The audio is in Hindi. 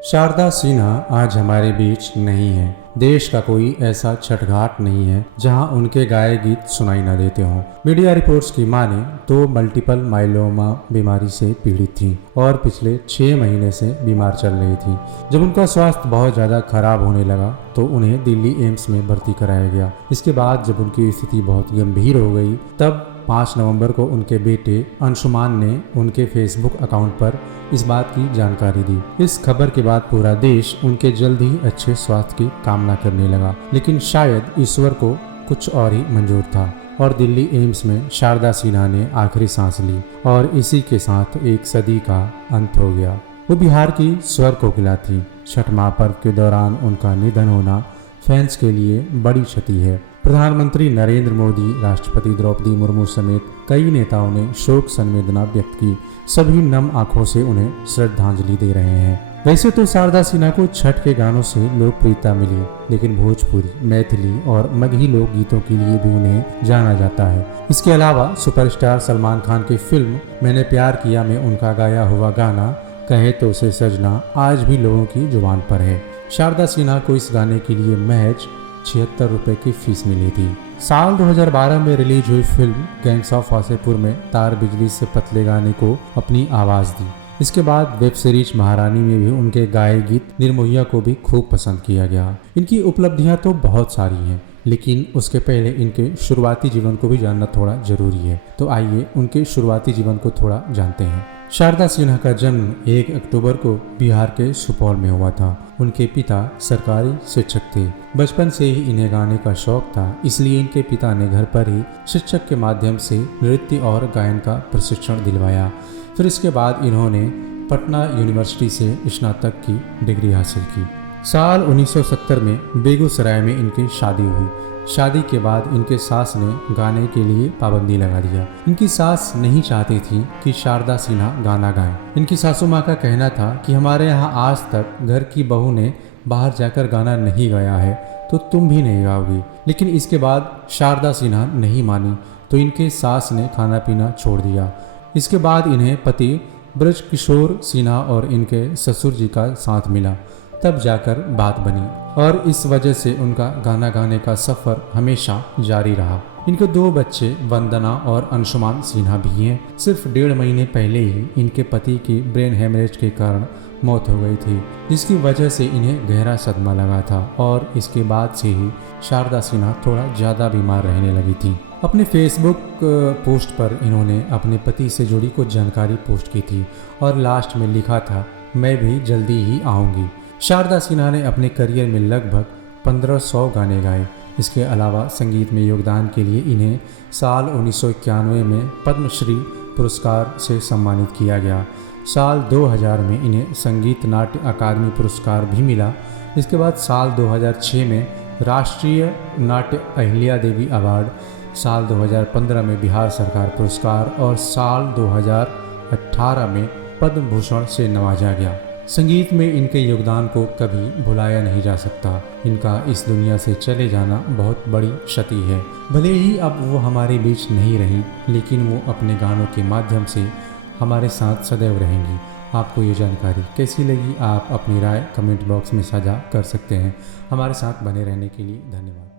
शारदा सिन्हा आज हमारे बीच नहीं है। देश का कोई ऐसा छठघाट नहीं है जहां उनके गाए गीत सुनाई न देते हों। मीडिया रिपोर्ट्स की माने तो मल्टीपल माइलोमा बीमारी से पीड़ित थीं और पिछले 6 महीने से बीमार चल रही थी। जब उनका स्वास्थ्य बहुत ज़्यादा खराब होने लगा तो उन्हें दिल्ली एम्स में भर्ती कराया गया। इसके बाद जब उनकी स्थिति बहुत गंभीर हो गई तब 5 नवंबर को उनके बेटे अंशुमान ने उनके फेसबुक अकाउंट पर इस बात की जानकारी दी। इस खबर के बाद पूरा देश उनके जल्द ही अच्छे स्वास्थ्य की कामना करने लगा, लेकिन शायद ईश्वर को कुछ और ही मंजूर था और दिल्ली एम्स में शारदा सिन्हा ने आखिरी सांस ली और इसी के साथ एक सदी का अंत हो गया। वो बिहार की स्वर कोकिला थी। छठ महापर्व के दौरान उनका निधन होना फैंस के लिए बड़ी क्षति है। प्रधानमंत्री नरेंद्र मोदी, राष्ट्रपति द्रौपदी मुर्मू समेत कई नेताओं ने शोक संवेदना व्यक्त की। सभी नम आंखों से उन्हें श्रद्धांजलि दे रहे हैं। वैसे तो शारदा सिन्हा को छठ के गानों से लोकप्रियता मिली, लेकिन भोजपुरी, मैथिली और मगही लोक गीतों के लिए भी उन्हें जाना जाता है। इसके अलावा सुपरस्टार सलमान खान की फिल्म मैंने प्यार किया में उनका गाया हुआ गाना कहे तो उसे सजना आज भी लोगों की जुबान पर है। शारदा सिन्हा को इस गाने के लिए महज 76 रुपए की फीस मिली थी। साल 2012 में रिलीज हुई फिल्म गैंग्स ऑफ वासेपुर में तार बिजली से पतले गाने को अपनी आवाज दी। इसके बाद वेब सीरीज महारानी में भी उनके गाए गीत निर्मोहिया को भी खूब पसंद किया गया। इनकी उपलब्धियां तो बहुत सारी हैं, लेकिन उसके पहले इनके शुरुआती जीवन को भी जानना थोड़ा जरूरी है। तो आइए उनके शुरुआती जीवन को थोड़ा जानते हैं। शारदा सिन्हा का जन्म 1 अक्टूबर को बिहार के सुपौल में हुआ था। उनके पिता सरकारी शिक्षक थे। बचपन से ही इन्हें गाने का शौक था, इसलिए इनके पिता ने घर पर ही शिक्षक के माध्यम से नृत्य और गायन का प्रशिक्षण दिलवाया। फिर इसके बाद इन्होंने पटना यूनिवर्सिटी से स्नातक की डिग्री हासिल की। साल 1970 में बेगूसराय में इनकी शादी हुई। शादी के बाद इनके सास ने गाने के लिए पाबंदी लगा दिया। इनकी सास नहीं चाहती थी कि शारदा सिन्हा गाना गाएं। इनकी सासू माँ का कहना था कि हमारे यहाँ आज तक घर की बहू ने बाहर जाकर गाना नहीं गाया है तो तुम भी नहीं गाओगी। लेकिन इसके बाद शारदा सिन्हा नहीं मानी तो इनके सास ने खाना पीना छोड़ दिया। इसके बाद इन्हें पति ब्रजकिशोर सिन्हा और इनके ससुर जी का साथ मिला, तब जाकर बात बनी और इस वजह से उनका गाना गाने का सफर हमेशा जारी रहा। इनके 2 बच्चे वंदना और अंशुमान सिन्हा भी हैं। सिर्फ 1.5 महीने पहले ही इनके पति की ब्रेन हेमरेज के कारण मौत हो गई थी, जिसकी वजह से इन्हें गहरा सदमा लगा था और इसके बाद से ही शारदा सिन्हा थोड़ा ज़्यादा बीमार रहने लगी थी। अपने फेसबुक पोस्ट पर इन्होंने अपने पति से जुड़ी कुछ जानकारी पोस्ट की थी और लास्ट में लिखा था, मैं भी जल्दी ही आऊँगी। शारदा सिन्हा ने अपने करियर में लगभग 1500 गाने गाए। इसके अलावा संगीत में योगदान के लिए इन्हें साल 1991 में पद्मश्री पुरस्कार से सम्मानित किया गया। साल 2000 में इन्हें संगीत नाट्य अकादमी पुरस्कार भी मिला। इसके बाद साल 2006 में राष्ट्रीय नाट्य अहिल्या देवी अवार्ड, साल 2015 में बिहार सरकार पुरस्कार और साल 2018 में पद्म भूषण से नवाजा गया। संगीत में इनके योगदान को कभी भुलाया नहीं जा सकता। इनका इस दुनिया से चले जाना बहुत बड़ी क्षति है। भले ही अब वो हमारे बीच नहीं रही, लेकिन वो अपने गानों के माध्यम से हमारे साथ सदैव रहेंगी। आपको ये जानकारी कैसी लगी? आप अपनी राय कमेंट बॉक्स में साझा कर सकते हैं। हमारे साथ बने रहने के लिए धन्यवाद।